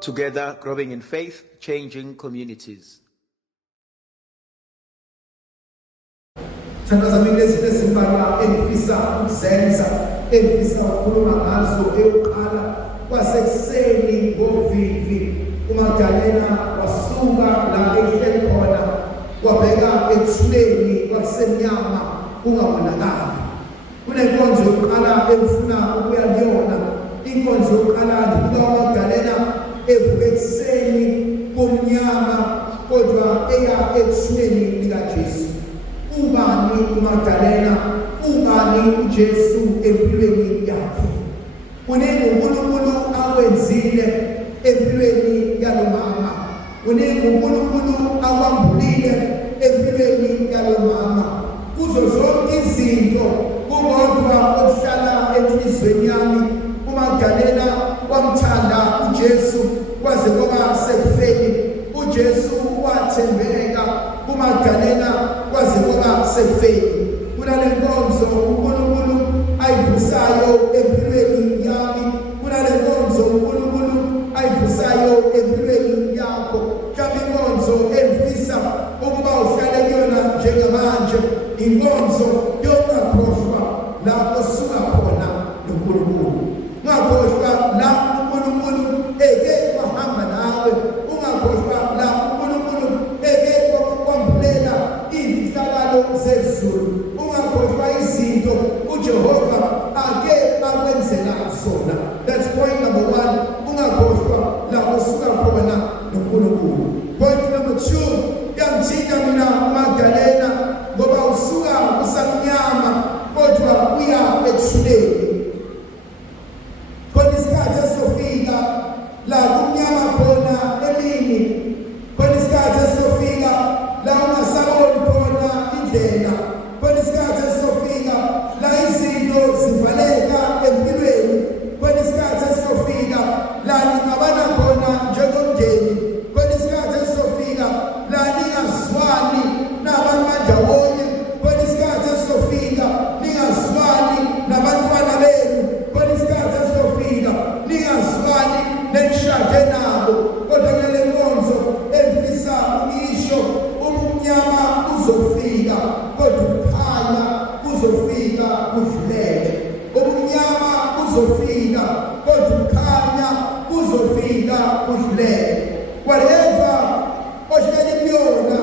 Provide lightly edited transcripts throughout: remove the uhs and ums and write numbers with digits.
Together, growing in faith, changing communities. Thanda zami lezi ezimbalwa engifisa ukuzenza engifisa ukukhuluma ngazo eyokuqala kwasekuseni ngovivi uMagdalena wasuka la ehleli khona wabheka ethuleni kwakusemnyama kungabonakali. Kunenkonzo yokuqala engifuna ukuya kuyona, inkonzo yokuqala ndibuka uMagdalena evuka ekuseni kumnyama kodwa eya ethuleni likaJesu. Ubani uMagdalena, ubani uJesu empilweni yakhe. Kuningi uNkulunkulu akwenzile empilweni yalomama. Kuningi uNkulunkulu akwambulile empilweni yalomama. Kuzo zonke izinto kukodwa okuhlala enhlizweni yami, uMagdalena wamthanda uJesu kwaze kwaba sekufeni. uJesu wathembeka kuMagdalena kwaze kwaba sekufeni. Kunale nkonzo uNkulunkulu ayivusayo empilweni yami, kunale nkonzo uNkulunkulu ayivusayo empilweni yakho. Mhlawumbe inkonzo engifisa ukuba uhlale kuyona njengamanje, inkonzo yokukhohlwa la osuka khona noNkulunkulu. Ungakhohlwa la uNkulunkulu eke wahamba nawe, ungakhohlwa la uNkulunkulu eke wakwambulela izihlakalo zezulu, ungakhohlwa izinto uJehova ake akwenzela zona. That's point number 1. Ungakhohlwa la osuka khona noNkulunkulu. Point number 2, yangithinta mina uMagdalena ngoba usuka usamnyama kodwa uya ethuleni. Khona isikhathi esofika la kumnyama khona emini, khona isikhathi esofika la ungasaboni khona indlela, khona isikhathi esofika la izinto zivaleka empilweni, khona isikhathi esofika la ningabana khona njengomndeni, khona isikhathi esofika la ningazwani nabantu bandawonye, khona isikhathi esofika ningazwani nabantwana benu, khona isikhathi esofika ningazwani nenishade nabo. Kodwa kulele nkonzo engifisa ukisho, ubumnyama uzofika kodwa ukukhanya kuzofika kudlulele. Ubumnyama uzofika kodwa ukukhanya kuzofika kudlulele. Whatever ohleli kuyona,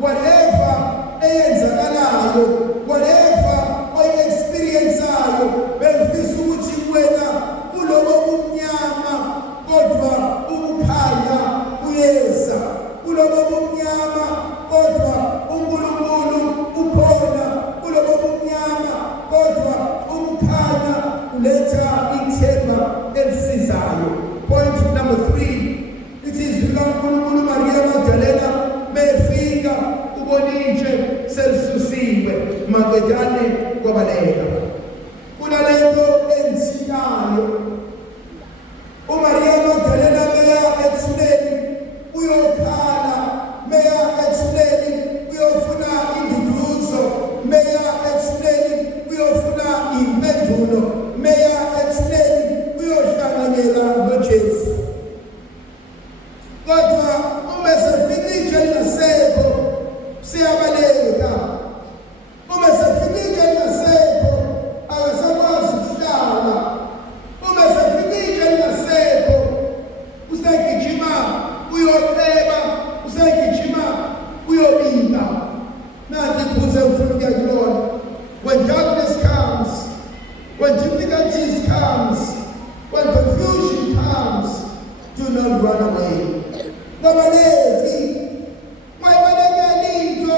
whatever eyenzakalayo, whatever oyi-experienceayo, bengifisa ukuthi kuwena kulobo bumnyama kodwa ukukhanya kuyeza. Kulobo bumnyama kodwa uNkulunkulu ukhona. Kulobo bumnyama kodwa ukukhanya kuletha ithemba elisizayo. Point number 3, it is uNkulunkulu Maria Magdalena mefika uboninje selisusiwe maqedane kwabaleka. Kunalento engithintayo, uMaria Magdalena meya ethuleni uyokhala, meya ethuleni uyofuna induduzo, meya ethuleni uyofuna impendulo, meya ethuleni uyohlanganyela noJesu. Kodwa uma sefikile ngasekho siyabaleka, uma sefikile ngasekho akasakwazi ukuhlala, uma sefikile ngasekho usagijima uyoceba, usagijima uyobika. Nanti kuze ufuna ukuya kulona. When darkness comes, when difficulties comes, when confusion comes, do not run away. Ngabaleki mayibalekela into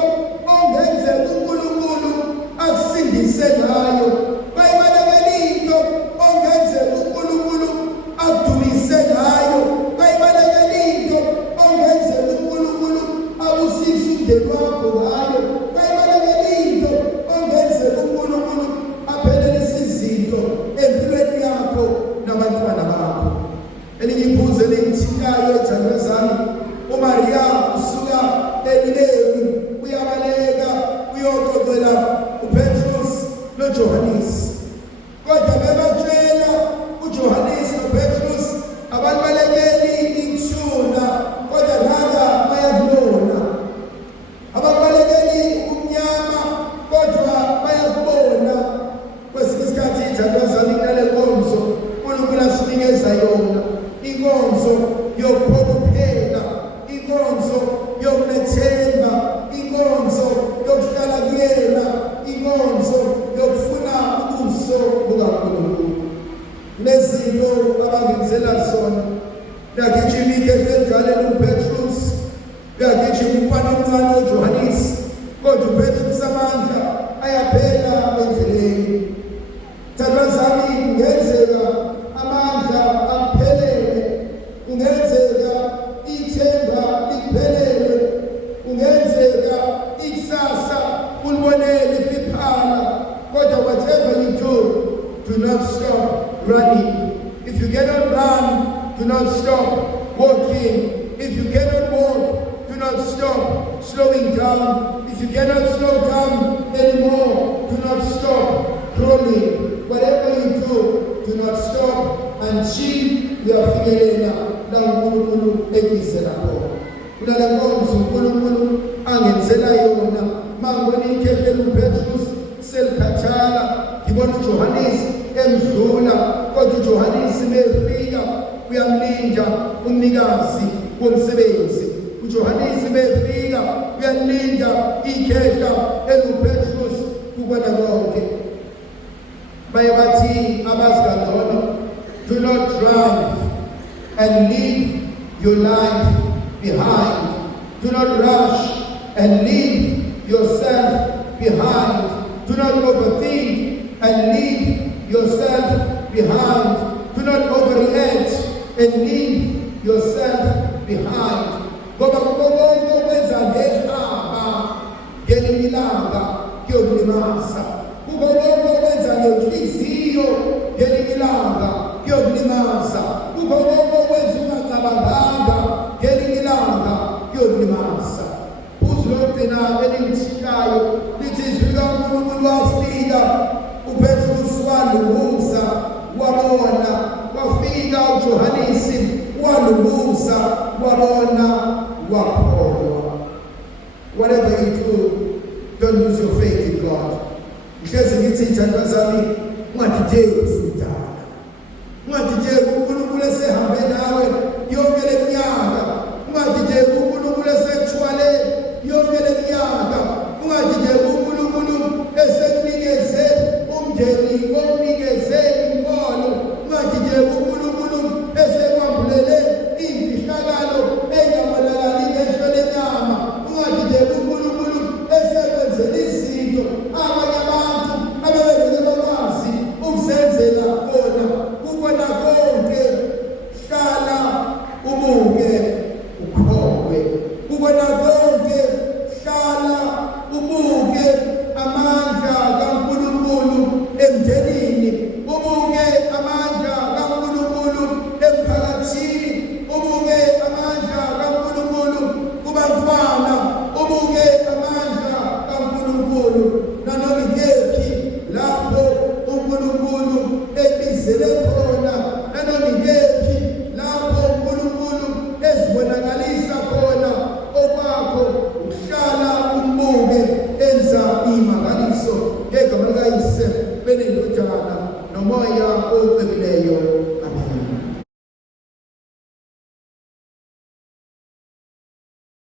ongenzela uNkulunkulu akusindise ngayo, mayibalekela into ongenzela uNkulunkulu akudumise ngayo, mayibalekela into ongenzela uNkulunkulu abusise umndeni wakho ngayo, mayibalekela into ongenzela uNkulunkulu aphelelise izinto empilweni yakho nabantwana bakho. Elinye iphuzu elingithintayo ezandleni zami, uMaria usuka elileni uyabaleka uyoxoxela uPetrus noJohannes. Kodwa bebatshela uJohannes noPetrus ababalekeli kunezinto abangenzela zona. Uyagijima igedle enjalela uPetrus, uyagijima umfana omncane uJohannes, kodwa uPetrus amandla ayaphela endleleni. Thandwa zami, kungenzeka amandla aphelele, kungenzeka ithemba liphelele, kungenzeka ikusasa ulibonele ifiphala, kodwa whatever you do not stop running. If you cannot run, do not stop walking. If you cannot walk, do not stop slowing down. If you cannot slow down anymore, do not stop crawling. Whatever you do not stop until you are fingelela la uNkulunkulu ekuzela khona. Kulale nkonzo uNkulunkulu angenzela yona. Mangibona ikhehle uPetrus selikhathala, ngibona uJohannes emdlula, kodwa uJohannes mefika uyamlinda umnikazi womsebenzi. uJohannes mefika uyalinda ikhehla eluPetrus kubona konke. Baye bathi abazikangcono, do not drive and leave your life behind. Do not rush and leave yourself behind. Do not overthink and leave yourself behind. Do not overreact and leave yourself behind. Ngoba konke okwenza ngehaba ngelinye ilanga kuyokulimaza. Konke okwenza ngenhliziyo ngelinye ilanga kuyokulimaza. Konke okwenza ungacabanganga ngelinye ilanga kuyokulimaza. Uzologcina elithikayo lithi izwi likaNkulunkulu wafika, uPetrus walunguza wabona, wafika uJohannes walunguza wabona wakholwa. Whatever you do, don't lose your faith in God. Because it's in Tanzania, what it is.